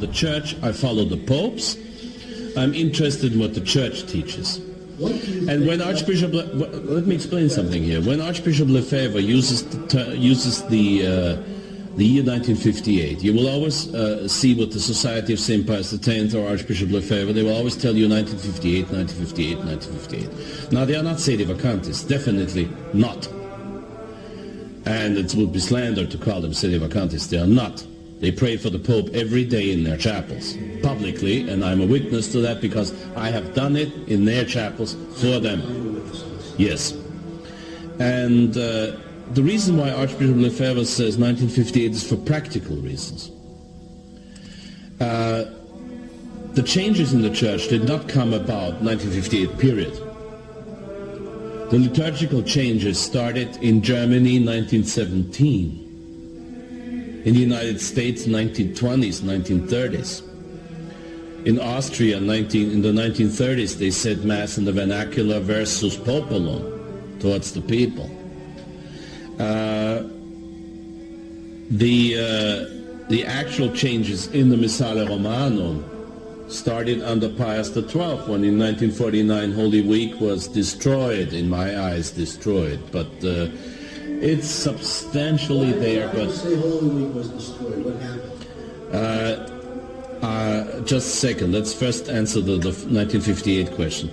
The church, I follow the popes. I'm interested in what the church teaches. And when Archbishop, let me explain something here. When Archbishop Lefebvre uses the year 1958, you will always see what the Society of St. Pius X or Archbishop Lefebvre, they will always tell you 1958, 1958, 1958. Now they are not Sedevacantists, definitely not. And it would be slander to call them Sedevacantists. They are not. They pray for the Pope every day in their chapels, publicly, and I'm a witness to that because I have done it in their chapels for them. Yes. And the reason why Archbishop Lefebvre says 1958 is for practical reasons. The changes in the Church did not come about 1958, period. The liturgical changes started in Germany 1917. In the United States, 1920s, 1930s. In Austria, in the 1930s, they said Mass in the vernacular versus populum, towards the people. The actual changes in the Missale Romanum started under Pius XII, when in 1949 Holy Week was destroyed, in my eyes destroyed, but it's substantially there, but... say Holy Week was destroyed. What happened? Just a second. Let's first answer the 1958 question.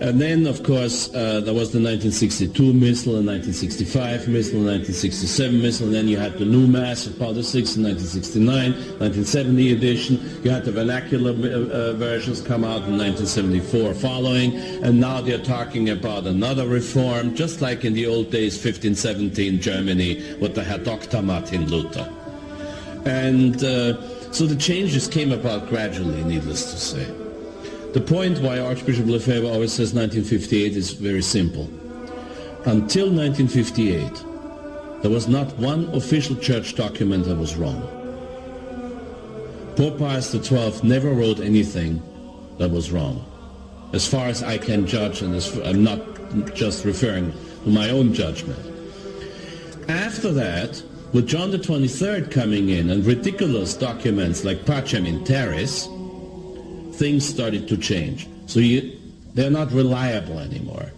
And then, of course, there was the 1962 Missal, the 1965 Missal, the 1967 Missal, and then you had the new Mass of Paul VI in 1969, 1970 edition. You had the vernacular versions come out in 1974 following, and now they're talking about another reform, just like in the old days, 1517 Germany, with the Herr Dr. Martin Luther. And so the changes came about gradually, needless to say. The point why Archbishop Lefebvre always says 1958 is very simple. Until 1958, there was not one official church document that was wrong. Pope Pius XII never wrote anything that was wrong, as far as I can judge, and I'm not just referring to my own judgment. After that, with John the 23rd coming in and ridiculous documents like Pacem in Terris, things started to change. So they're not reliable anymore.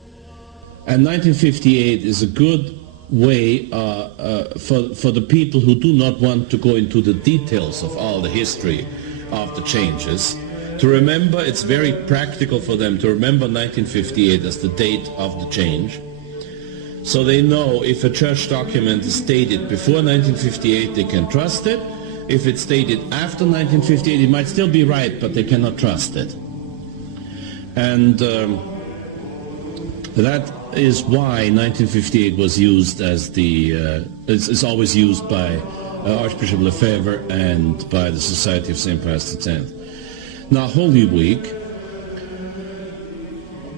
And 1958 is a good way for the people who do not want to go into the details of all the history of the changes to remember. It's very practical for them to remember 1958 as the date of the change. So they know if a church document is dated before 1958, they can trust it. If it's dated after 1958, it might still be right, but they cannot trust it. And that is why 1958 was used as is always used by Archbishop Lefebvre and by the Society of St. Pius X. Now, Holy Week,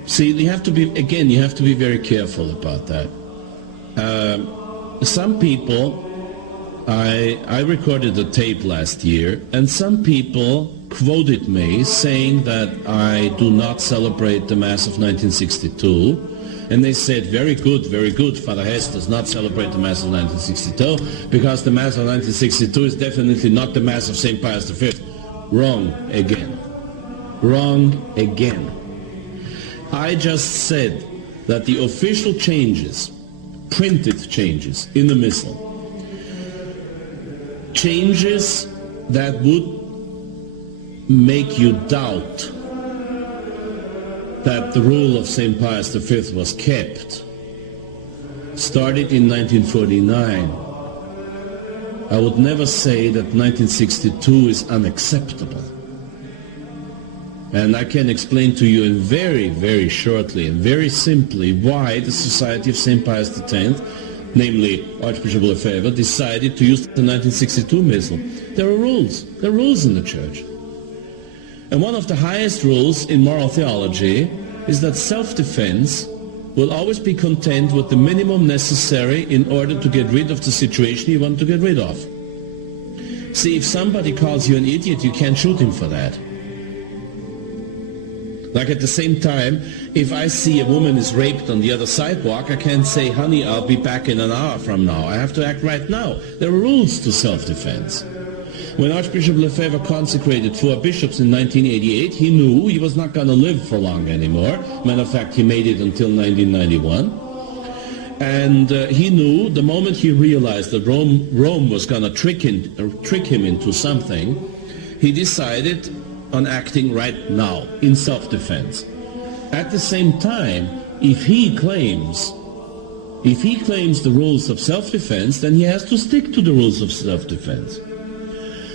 see, you have to be very careful about that. Some people, I recorded a tape last year, and some people quoted me saying that I do not celebrate the Mass of 1962, and they said, very good, Father Hesse does not celebrate the Mass of 1962, because the Mass of 1962 is definitely not the Mass of St. Pius V. Wrong again. Wrong again. I just said that the official changes, printed changes in the Missal, changes that would make you doubt that the rule of St. Pius V was kept, started in 1949. I would never say that 1962 is unacceptable. And I can explain to you in very shortly and very simply why the Society of St. Pius X, namely Archbishop Lefebvre, decided to use the 1962 Missal. There are rules. There are rules in the Church. And one of the highest rules in moral theology is that self-defense will always be content with the minimum necessary in order to get rid of the situation you want to get rid of. See, if somebody calls you an idiot, you can't shoot him for that. Like at the same time, if I see a woman is raped on the other sidewalk, I can't say, honey, I'll be back in an hour from now. I have to act right now. There are rules to self-defense. When Archbishop Lefebvre consecrated 4 bishops in 1988, he knew he was not going to live for long anymore. Matter of fact, he made it until 1991. And he knew the moment he realized that Rome was going to trick him into something, he decided on acting right now in self-defense. At the same time, if he claims the rules of self-defense, then he has to stick to the rules of self-defense.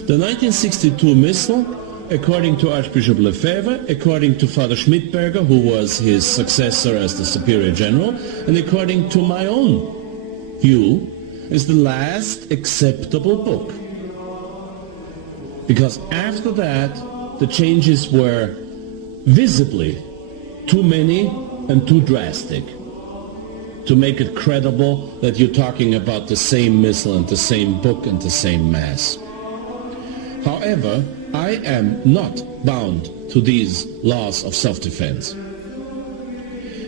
The 1962 Missal, according to Archbishop Lefebvre, according to Father Schmidberger, who was his successor as the Superior General, and according to my own view, is the last acceptable book. Because after that, the changes were visibly too many and too drastic to make it credible that you're talking about the same missal and the same book and the same Mass. However, I am not bound to these laws of self-defense.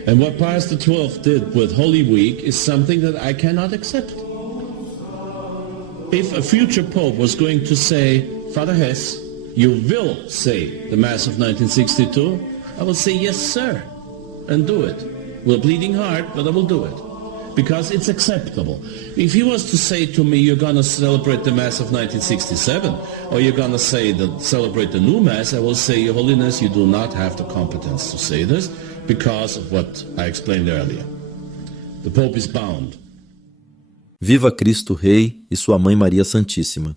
And what Pius XII did with Holy Week is something that I cannot accept. If a future Pope was going to say, Father Hesse, you will say the Mass of 1962, I will say, yes, sir, and do it. With a bleeding heart, but I will do it. Because it's acceptable. If he was to say to me, you're going to celebrate the Mass of 1967, or you're going to celebrate the new Mass, I will say, Your Holiness, you do not have the competence to say this, because of what I explained earlier. The Pope is bound. Viva Cristo Rei e sua Mãe Maria Santíssima.